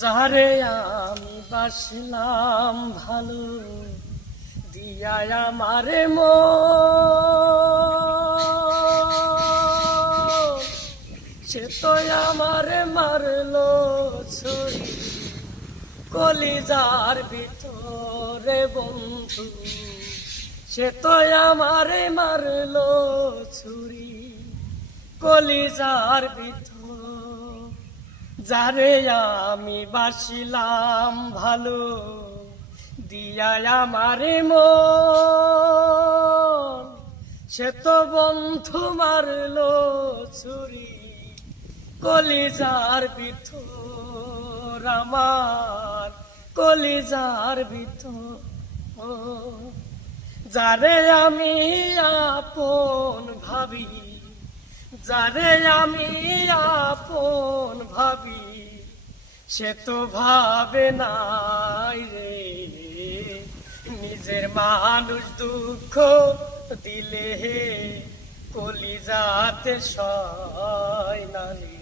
যারে আমি বাসলাম ভালো দিয়া আমারে সে তো আমারে মারলো ছুরি কলিজার ভিতরে বন্ধু সে তো আমারে মারলো ছুরি কলিজার ভিতর যারে আমি বাসিলাম ভালো দিয়া আমারে সে তো বন্ধু মারলো ছুরি কলিজার ভিতর আমার কলিজার ভিতর যারে আমি আপন ভাবি যারে আমি আপন ভাবি সে তো ভাবে নাই রে নিজের মানুষ দুঃখ দিলে কলিজাতে সয় না রে।